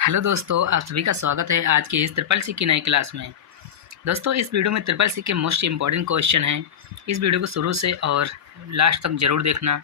Hello दोस्तों, आप सभी का स्वागत है आज की इस ट्रिपल सी की नई क्लास में। दोस्तों, इस वीडियो में ट्रिपल सी के मोस्ट इम्पॉर्टेंट क्वेश्चन हैं। इस वीडियो को शुरू से और लास्ट तक ज़रूर देखना।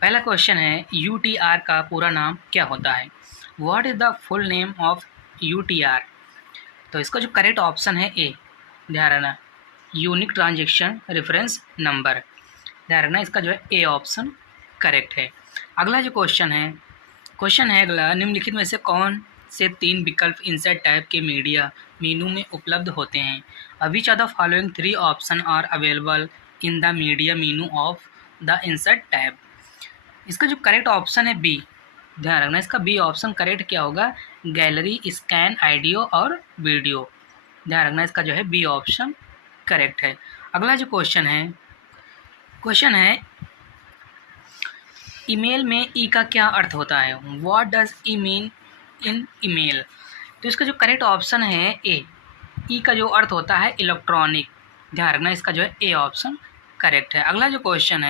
पहला क्वेश्चन है, यूटीआर का पूरा नाम क्या होता है? What is the full name of UTR? तो इसका जो करेक्ट ऑप्शन है ए, ध्यान रखना, यूनिक ट्रांजेक्शन रेफरेंस नंबर। ध्यान रखना, इसका जो है ए ऑप्शन करेक्ट है। अगला जो क्वेश्चन है अगला, निम्नलिखित में से कौन से 3 विकल्प इंसर्ट टाइप के मीडिया मेनू में उपलब्ध होते हैं? Which are the following 3 option are available in the media menu of the insert tab? इसका जो करेक्ट ऑप्शन है बी। ध्यान रखना, इसका बी ऑप्शन करेक्ट क्या होगा? गैलरी, स्कैन, ऑडियो और वीडियो। ध्यान रखना, इसका जो है बी ऑप्शन करेक्ट है। अगला जो क्वेश्चन है ईमेल में ई का क्या अर्थ होता है? What does E mean in email? तो इसका जो करेक्ट ऑप्शन है ए, ई का जो अर्थ होता है इलेक्ट्रॉनिक। ध्यान रखना, इसका जो है ए ऑप्शन करेक्ट है। अगला जो क्वेश्चन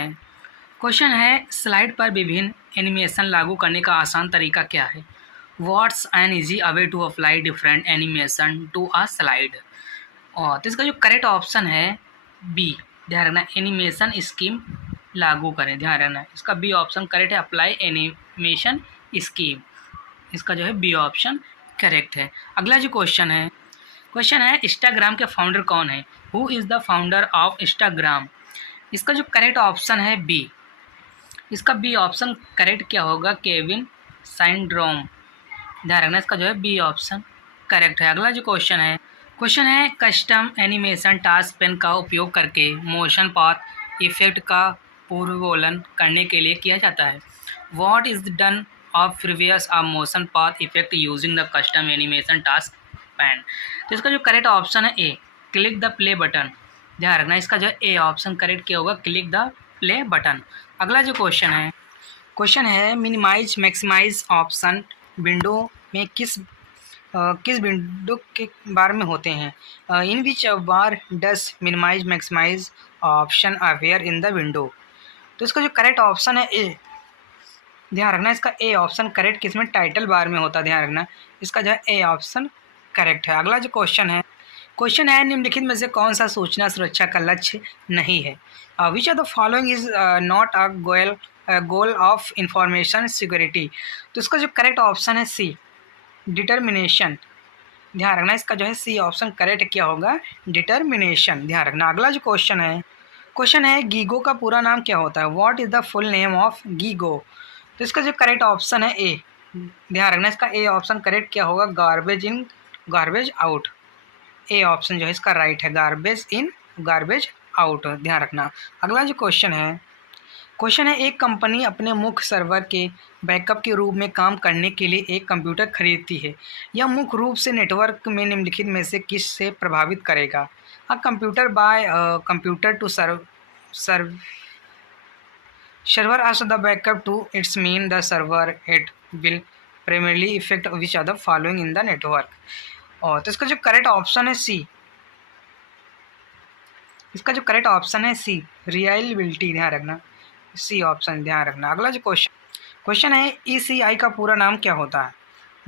है स्लाइड पर विभिन्न एनिमेशन लागू करने का आसान तरीका क्या है? What's an easy away to apply different animation to a slide? और तो इसका जो करेक्ट ऑप्शन है बी। ध्यान रखना, एनिमेशन स्कीम लागू करें। ध्यान रखना, इसका बी ऑप्शन करेक्ट है, अप्लाई एनिमेशन स्कीम। इसका जो है बी ऑप्शन करेक्ट है। अगला जो क्वेश्चन है इंस्टाग्राम के फाउंडर कौन है? Who is the founder of Instagram? इसका जो करेक्ट ऑप्शन है बी। इसका बी ऑप्शन करेक्ट क्या होगा? केविन साइंड्रोम। ध्यान रखना, इसका जो है बी ऑप्शन करेक्ट है। अगला जो क्वेश्चन है कस्टम एनिमेशन टास्क पेन का उपयोग करके मोशन पाथ इफेक्ट का पूर्वोलन करने के लिए किया जाता है। What is done of previous a motion path effect using the custom animation task pen? तो इसका जो करेक्ट ऑप्शन है ए, क्लिक द प्ले बटन। ध्यान रखना, इसका जो है ए ऑप्शन करेक्ट क्या होगा? Click the play button. अगला जो क्वेश्चन है मिनिमाइज मैक्सिमाइज ऑप्शन विंडो में किस विंडो के बारे में होते हैं? In which bar does minimize maximize option appear in the window? तो इसका जो करेक्ट ऑप्शन है ए। ध्यान रखना, इसका ए ऑप्शन करेक्ट किसमें? टाइटल बार में होता है। ध्यान रखना, इसका जो है ए ऑप्शन करेक्ट है। अगला जो क्वेश्चन है निम्नलिखित में से कौन सा सूचना सुरक्षा का लक्ष्य नहीं है? Which are the following is not a goal of information security? तो इसका जो करेक्ट ऑप्शन है सी, डिटर्मिनेशन। ध्यान रखना, इसका जो है सी ऑप्शन करेक्ट क्या होगा? डिटर्मिनेशन। ध्यान रखना। अगला जो क्वेश्चन है गीगो का पूरा नाम क्या होता है? What is the full name of GIGO? तो इसका जो करेक्ट ऑप्शन है ए। ध्यान रखना, इसका ए ऑप्शन करेक्ट क्या होगा? Garbage in garbage out. A option जो है इसका राइट है, गार्बेज इन गार्बेज आउट। ध्यान रखना। अगला जो क्वेश्चन है एक कंपनी अपने मुख्य सर्वर के बैकअप के रूप में काम करने के लिए एक कंप्यूटर खरीदती है। यह मुख्य रूप से नेटवर्क में निम्नलिखित में से किस से प्रभावित करेगा? A computer by computer to server as the backup to its mean the server it will primarily affect which are the following in the network? और तो इसका जो करेक्ट ऑप्शन है सी। इसका जो करेक्ट ऑप्शन है सी, रिलायबिलिटी। ध्यान रखना, सी ऑप्शन ध्यान रखना। अगला जो क्वेश्चन है ईसीआई का पूरा नाम क्या होता है?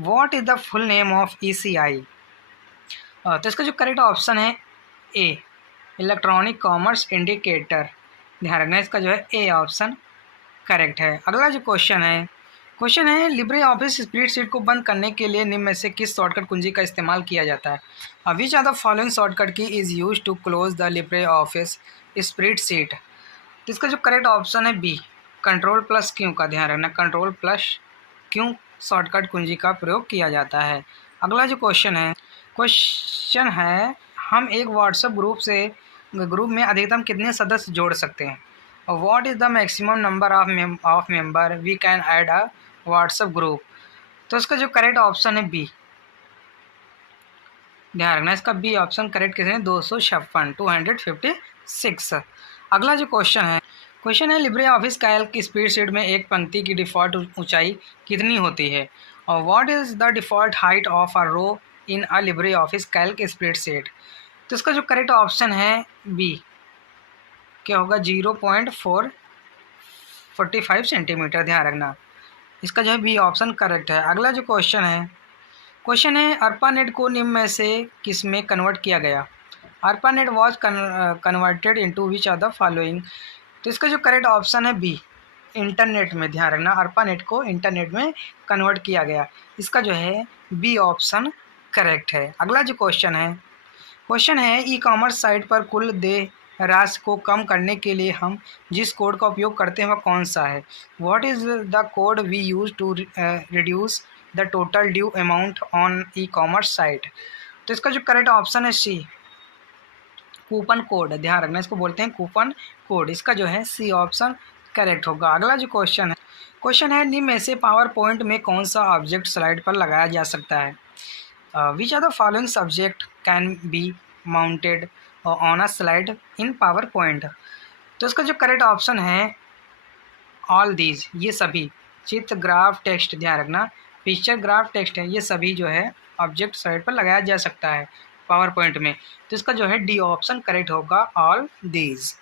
What is the full name of ECI? तो इसका जो करेक्ट ऑप्शन है ए, इलेक्ट्रॉनिक कॉमर्स इंडिकेटर। ध्यान रखना, इसका जो है ए ऑप्शन करेक्ट है। अगला जो क्वेश्चन है लिब्रे ऑफिस स्प्रेडशीट को बंद करने के लिए निम्न में से किस शॉर्टकट कुंजी का इस्तेमाल किया जाता है? Which are the following shortcut key is use to close the LibreOffice spreadsheet? तो इसका जो करेक्ट ऑप्शन है बी, कंट्रोल प्लस क्यू का। ध्यान रखना, कंट्रोल प्लस क्यू शॉर्टकट कुंजी का प्रयोग किया जाता है। अगला जो क्वेश्चन है हम एक व्हाट्सएप ग्रुप में अधिकतम कितने सदस्य जोड़ सकते हैं? What is the maximum number of member we can add a WhatsApp group? तो इसका जो करेक्ट ऑप्शन है बी। ध्यान रखना, इसका बी ऑप्शन करेक्ट किसने? 256। अगला जो क्वेश्चन है लिब्रे ऑफिस कैल्क की स्प्रेडशीट में एक पंक्ति की डिफ़ॉल्ट ऊंचाई कितनी होती है? और what is the default height of a row in a LibreOffice Calc spreadsheet? तो इसका जो करेक्ट ऑप्शन है बी क्या होगा? 0.445 सेंटीमीटर। ध्यान रखना, इसका जो है बी ऑप्शन करेक्ट है। अगला जो क्वेश्चन क्वेश्चन है ARPANET को निम्न में से किस में कन्वर्ट किया गया? ARPANET was converted into which are the following? तो इसका जो करेक्ट ऑप्शन है बी, इंटरनेट में। ध्यान रखना, ARPANET को इंटरनेट में कन्वर्ट किया गया। इसका जो है बी ऑप्शन करेक्ट है। अगला जो क्वेश्चन है ई कॉमर्स साइट पर कुल देय राशि को कम करने के लिए हम जिस कोड का उपयोग करते हैं वह कौन सा है? What is the code we use to reduce the total due amount on e commerce site? तो इसका जो करेक्ट ऑप्शन है सी, कूपन कोड। ध्यान रखना, इसको बोलते हैं कूपन कोड। इसका जो है सी ऑप्शन करेक्ट होगा। अगला जो क्वेश्चन है निम्न में से पावर पॉइंट में कौन सा ऑब्जेक्ट स्लाइड पर लगाया जा सकता है? Which are the following subject can be mounted on a slide in PowerPoint? तो इसका जो करेक्ट ऑप्शन है ऑल दीज, ये सभी। चित्र, ग्राफ, टेक्स्ट। ध्यान रखना, पिक्चर, ग्राफ, टेक्स्ट है, ये सभी जो है ऑब्जेक्ट स्लाइड पर लगाया जा सकता है पावर पॉइंट में। तो इसका जो है डी ऑप्शन करेक्ट होगा, ऑल दीज।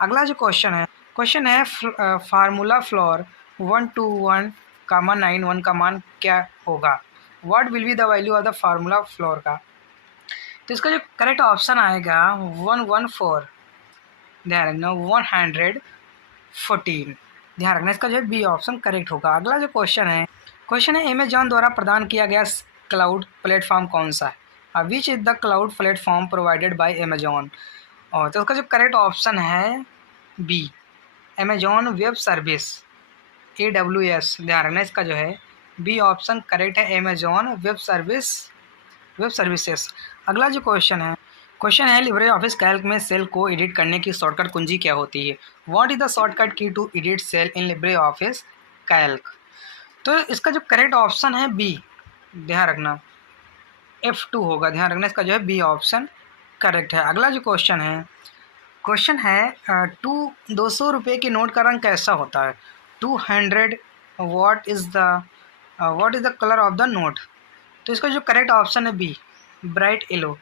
अगला जो क्वेश्चन है फार्मूला फ्लोर 121,9 का मान क्या होगा? What will be the value of the formula floor का? तो इसका जो करेक्ट ऑप्शन आएगा 114। ध्यान रखना, 114। ध्यान रखना, इसका जो है बी ऑप्शन करेक्ट होगा। अगला जो क्वेश्चन है अमेजॉन द्वारा प्रदान किया गया क्लाउड प्लेटफॉर्म कौन सा है? Which is the cloud platform provided by Amazon? और तो उसका जो करेक्ट ऑप्शन है B, Amazon web service, AWS। ध्यान रखना, इसका जो है बी ऑप्शन करेक्ट है, अमेजॉन वेब सर्विसेज। अगला जो क्वेश्चन है लिब्रे ऑफिस कैल्क में सेल को एडिट करने की शॉर्टकट कुंजी क्या होती है? What is the shortcut key to edit cell in LibreOffice Calc? तो इसका जो करेक्ट ऑप्शन है बी, ध्यान रखना, F2 होगा। ध्यान रखना, इसका जो है बी ऑप्शन करेक्ट है। अगला जो क्वेश्चन है 200 रुपये के नोट का रंग कैसा होता है? 200, what is the colour of the note? तो इसका जो करेक्ट ऑप्शन है बी, ब्राइट येलो।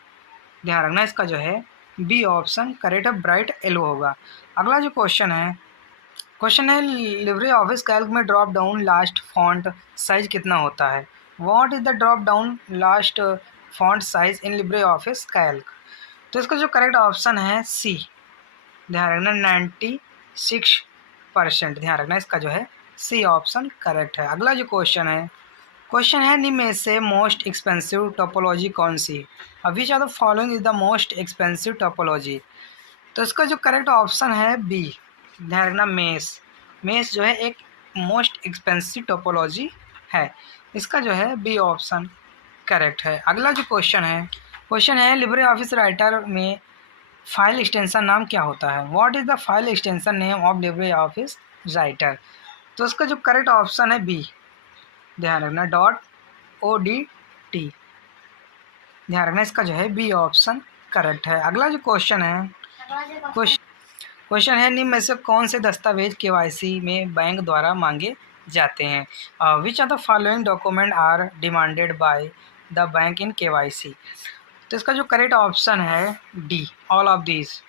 ध्यान रखना, इसका जो है बी ऑप्शन करेक्ट है, ब्राइट येलो होगा। अगला जो क्वेश्चन है लिब्रे ऑफिस कैल्क में drop down last font size कितना होता है? What is the drop down last font size in LibreOffice Calc? तो इसका जो करेक्ट ऑप्शन है सी, ध्यान रखना, 96%। ध्यान रखना, इसका जो है सी ऑप्शन करेक्ट है। अगला जो क्वेश्चन है निम्न में से मोस्ट एक्सपेंसिव टोपोलॉजी कौन सी? Which are the following is the most expensive topology? तो इसका जो करेक्ट ऑप्शन है बी, ध्यान रखना, मेस जो है एक मोस्ट एक्सपेंसिव टोपोलॉजी है। इसका जो है बी ऑप्शन करेक्ट है। अगला जो क्वेश्चन है लिब्रे ऑफिस राइटर में फाइल एक्सटेंशन नाम क्या होता है? What is the file extension name of Libre office writer? तो इसका जो करेक्ट ऑप्शन है बी, ध्यान रखना, .odt। ध्यान रखना, इसका जो है बी ऑप्शन करेक्ट है। अगला जो क्वेश्चन है निम्न में से कौन से दस्तावेज KYC में बैंक द्वारा मांगे जाते हैं? Which are the following document are demanded by the bank in KYC? तो इसका जो करेक्ट ऑप्शन है डी, ऑल ऑफ दीज।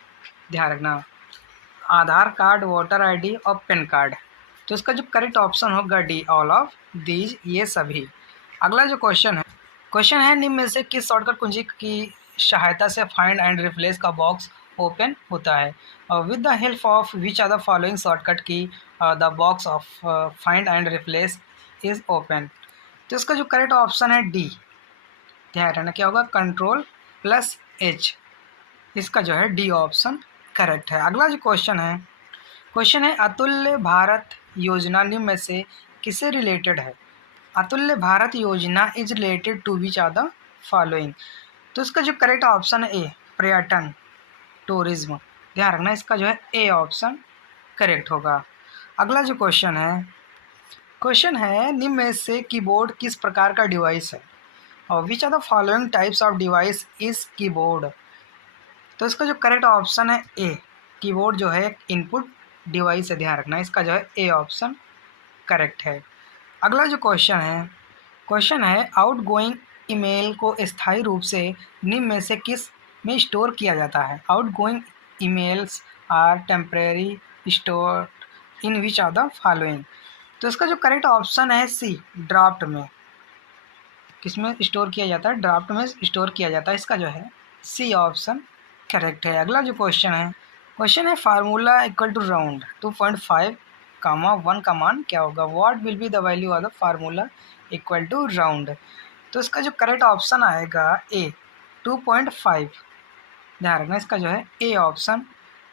ध्यान रखना, आधार कार्ड, वोटर ID और पैन कार्ड। तो इसका जो करेक्ट ऑप्शन होगा डी, ऑल ऑफ दीज, ये सभी। अगला जो क्वेश्चन है निम्न में से किस शॉर्टकट कुंजी की सहायता से फाइंड एंड रिप्लेस का बॉक्स ओपन होता है? With the help of which are the following shortcut key the box of find and replace is open? तो इसका जो करेक्ट ऑप्शन है डी, ध्यान रखना, क्या होगा, Ctrl+H। इसका जो है डी ऑप्शन करेक्ट है। अगला जो क्वेश्चन है अतुल्य भारत योजना निम्न में से किससे रिलेटेड है? अतुल्य भारत योजना is related to which are the following? तो इसका जो करेक्ट ऑप्शन है ए, पर्यटन, टूरिज्म। ध्यान रखना, इसका जो है ए ऑप्शन करेक्ट होगा। अगला जो क्वेश्चन है निम्न में से कीबोर्ड किस प्रकार का डिवाइस है? और which are the following types of device is keyboard? तो इसका जो करेक्ट ऑप्शन है ए, कीबोर्ड जो है इनपुट डिवाइस है। ध्यान रखना, इसका जो है ए ऑप्शन करेक्ट है। अगला जो क्वेश्चन है आउटगोइंग ईमेल को स्थायी रूप से निम्न में से किस में स्टोर किया जाता है? Outgoing emails are temporary store in which are the following? तो इसका जो करेक्ट ऑप्शन है सी, ड्राफ्ट में। किस में स्टोर किया जाता है, ड्राफ्ट में स्टोर किया जाता है। इसका जो है सी ऑप्शन करेक्ट है। अगला जो क्वेश्चन है formula equal to round 2.5 comma 1 का मान क्या होगा। What will be the value of the formula equal to round. तो इसका जो करेक्ट ऑप्शन आएगा ए 2.5। ध्यान रखना, इसका जो है ए ऑप्शन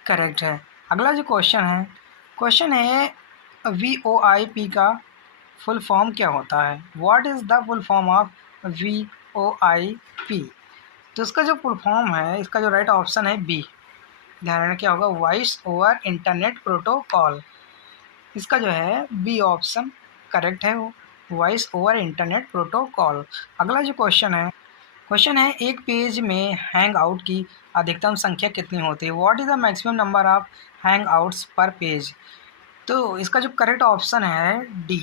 करेक्ट है। अगला जो क्वेश्चन है VOIP का फुल फॉर्म क्या होता है। What is the full form of VOIP। तो इसका जो फुल फॉर्म है, इसका जो राइट ऑप्शन है बी। ध्यान रखना क्या होगा, वॉइस ओवर इंटरनेट प्रोटोकॉल। इसका जो है बी ऑप्शन करेक्ट है, वॉइस ओवर इंटरनेट प्रोटोकॉल। अगला जो क्वेश्चन है एक पेज में हैंग आउट की अधिकतम संख्या कितनी होती है। What is the maximum number of hang outs पर पेज। तो इसका जो करेक्ट ऑप्शन है डी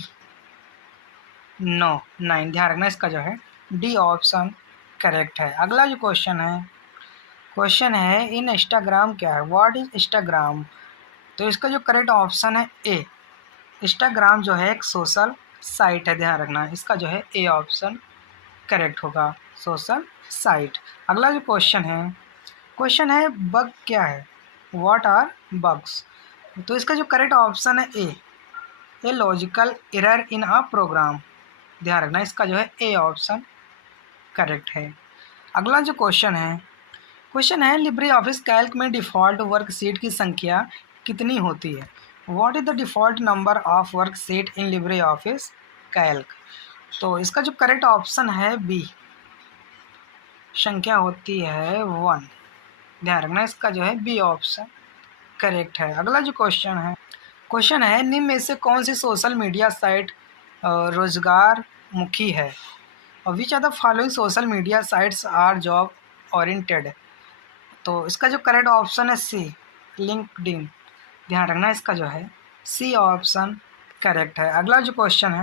9। ध्यान रखना, इसका जो है डी ऑप्शन करेक्ट है। अगला जो क्वेश्चन है इन इंस्टाग्राम क्या है। What is Instagram. तो इसका जो करेक्ट ऑप्शन है ए। इंस्टाग्राम जो है एक सोशल साइट है। ध्यान रखना, इसका जो है ए ऑप्शन करेक्ट होगा, सोशल साइट। अगला जो क्वेश्चन है बग क्या है। What are bugs. तो इसका जो करेक्ट ऑप्शन है A logical error in a program. ध्यान रखना, इसका जो है ए ऑप्शन करेक्ट है। अगला जो क्वेश्चन है लिब्रे ऑफिस कैल्क में डिफ़ॉल्ट वर्कशीट की संख्या कितनी होती है। What is the default number of worksheet in LibreOffice Calc. तो इसका जो करेक्ट ऑप्शन है बी, संख्या होती है 1। ध्यान रखना, इसका जो है बी ऑप्शन करेक्ट है। अगला जो क्वेश्चन है निम्न में से कौन सी सोशल मीडिया साइट रोजगार मुखी है। और which are the following social media sites are job oriented. तो इसका जो करेक्ट ऑप्शन है सी, लिंक्डइन। ध्यान रखना, इसका जो है सी ऑप्शन करेक्ट है। अगला जो क्वेश्चन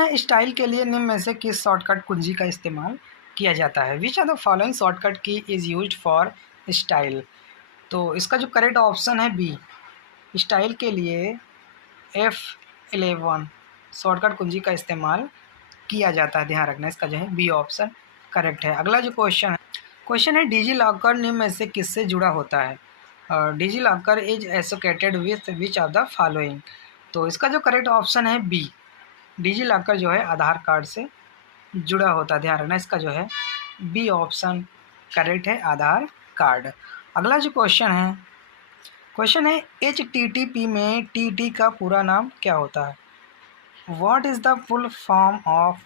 है स्टाइल के लिए निम्न में से किस शॉर्टकट कुंजी का इस्तेमाल किया जाता है। Which are the following shortcut key is used for style. तो इसका जो करेक्ट ऑप्शन है बी, स्टाइल के लिए F11 शॉर्टकट कुंजी का इस्तेमाल किया जाता है। ध्यान रखना, इसका जो है बी ऑप्शन करेक्ट है। अगला जो क्वेश्चन है डिजी लॉकर निम्न में से किससे जुड़ा होता है। DigiLocker is associated with which of the following. तो इसका जो करेक्ट ऑप्शन है बी, डिजी लॉकर जो है आधार कार्ड से जुड़ा होता है। ध्यान रखना, इसका जो है बी ऑप्शन करेक्ट है, आधार कार्ड। अगला जो क्वेश्चन है HTTP में TT का पूरा नाम क्या होता है। What is the full form of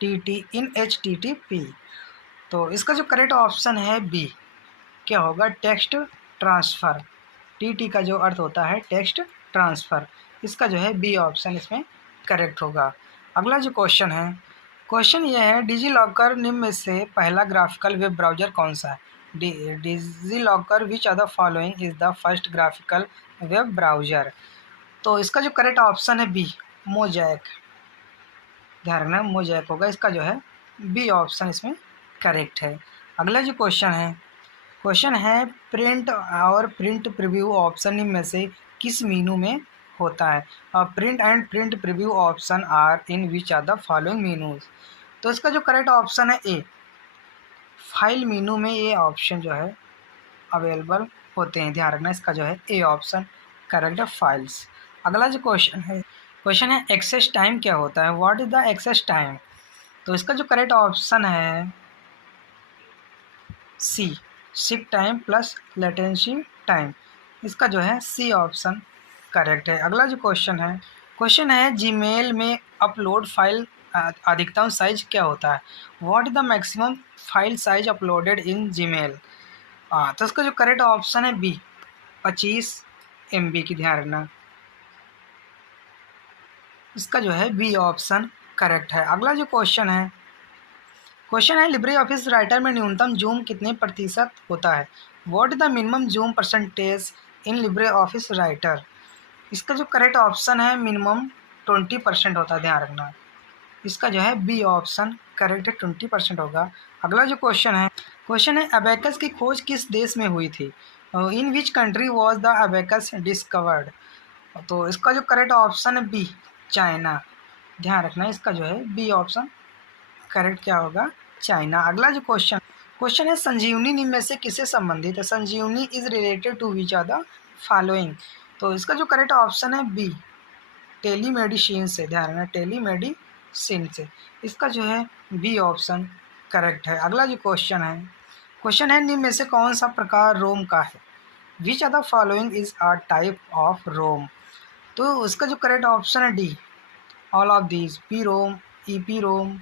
TT in HTTP। तो इसका जो करेक्ट ऑप्शन है बी, क्या होगा, टेक्स्ट ट्रांसफ़र। TT का जो अर्थ होता है टेक्स्ट ट्रांसफ़र। इसका जो है बी ऑप्शन इसमें करेक्ट होगा। अगला जो क्वेश्चन यह है डिजी लॉकर निम्न में से पहला ग्राफिकल वेब ब्राउज़र कौन सा है। DigiLocker which are the following is the first graphical web browser. तो इसका जो करेक्ट ऑप्शन है बी, मोजैक। ध्यान रखना, मोजैक होगा, इसका जो है बी ऑप्शन इसमें करेक्ट है। अगला जो क्वेश्चन है प्रिंट और प्रिंट प्रीव्यू ऑप्शन निम्न में से किस मीनू में होता है। Print and print preview option are in which are the following menus. तो इसका जो करेक्ट ऑप्शन है ए, फाइल मीनू में ये ऑप्शन जो है अवेलेबल होते हैं। ध्यान रखना, इसका जो है ए ऑप्शन करेक्ट है, फाइल्स। अगला जो क्वेश्चन है एक्सेस टाइम क्या होता है। What is the access time. तो इसका जो करेक्ट ऑप्शन है C, shift time plus latency time. इसका जो है सी ऑप्शन करेक्ट है। अगला जो क्वेश्चन है जीमेल में अपलोड फाइल अधिकतम साइज क्या होता है। What is the maximum file size uploaded in Gmail. तो इसका जो करेक्ट ऑप्शन है बी, 25 MB की। ध्यान रखना, इसका जो है बी ऑप्शन करेक्ट है। अगला जो क्वेश्चन है लिब्रे ऑफिस राइटर में न्यूनतम जूम कितने प्रतिशत होता है। What is the minimum zoom percentage in Libre office writer. इसका जो करेक्ट ऑप्शन है मिनिमम 20% होता है। ध्यान रखना, इसका जो है बी ऑप्शन करेक्ट है, 20% होगा। अगला जो क्वेश्चन है अबेकस की खोज किस देश में हुई थी। In which country was the abacus discovered. तो इसका जो करेक्ट ऑप्शन है बी, चाइना। ध्यान रखना, इसका जो है बी ऑप्शन करेक्ट क्या होगा? चाइना। अगला जो क्वेश्चन है संजीवनी निम्न में से किससे संबंधित है? Sanjeevani is related to which are the following. तो इसका जो करेक्ट ऑप्शन है बी, टेलीमेडिसिन से। ध्यान रखना, टेलीमेडिसिन से। इसका जो है बी ऑप्शन करेक्ट है। अगला जो क्वेश्चन है निम्न में से कौन सा प्रकार रोम का है? Which are the following is a type of ROM. तो उसका जो करेक्ट ऑप्शन है D, all of these. P ROM, E P ROM,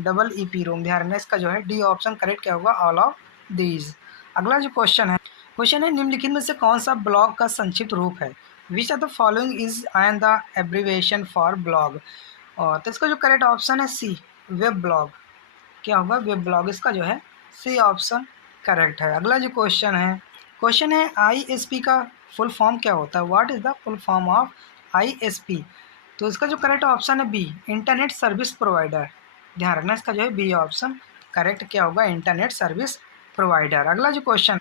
double E P ROM. ध्यान रखना, इसका जो है डी ऑप्शन करेक्ट क्या होगा? All of these. अगला जो क्वेश्चन है निम्नलिखित में से कौन सा ब्लॉग का संक्षिप्त रूप है? Which are the following is and the abbreviation for blog. और तो इसका जो करेक्ट ऑप्शन है सी, वेब ब्लॉग। क्या होगा? Web blog. इसका जो है सी ऑप्शन करेक्ट है। अगला जो क्वेश्चन है ISP का फुल फॉर्म क्या होता है? What is the full form of ISP। तो इसका जो करेक्ट ऑप्शन है बी, इंटरनेट सर्विस प्रोवाइडर। ध्यान रखना, इसका जो है बी ऑप्शन करेक्ट क्या होगा? Internet service provider. अगला जो क्वेश्चन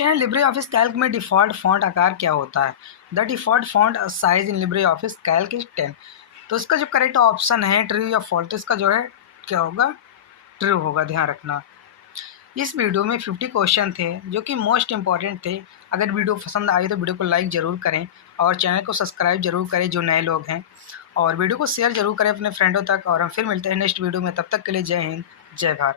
है लिब्रे ऑफिस कैल्क में डिफ़ॉल्ट फॉन्ट आकार क्या होता है? The default font size in LibreOffice Calc is 10। तो इसका जो करेक्ट ऑप्शन है ट्रू या फॉल्ट। तो इसका जो है क्या होगा? ट्रू होगा। ध्यान रखना, इस वीडियो में 50 क्वेश्चन थे जो कि मोस्ट इंपॉर्टेंट थे। अगर वीडियो पसंद आई तो वीडियो को लाइक ज़रूर करें और चैनल को सब्सक्राइब जरूर करें जो नए लोग हैं, और वीडियो को शेयर जरूर करें अपने फ्रेंडों तक। और हम फिर मिलते हैं नेक्स्ट वीडियो में, तब तक के लिए जय हिंद, जय भारत।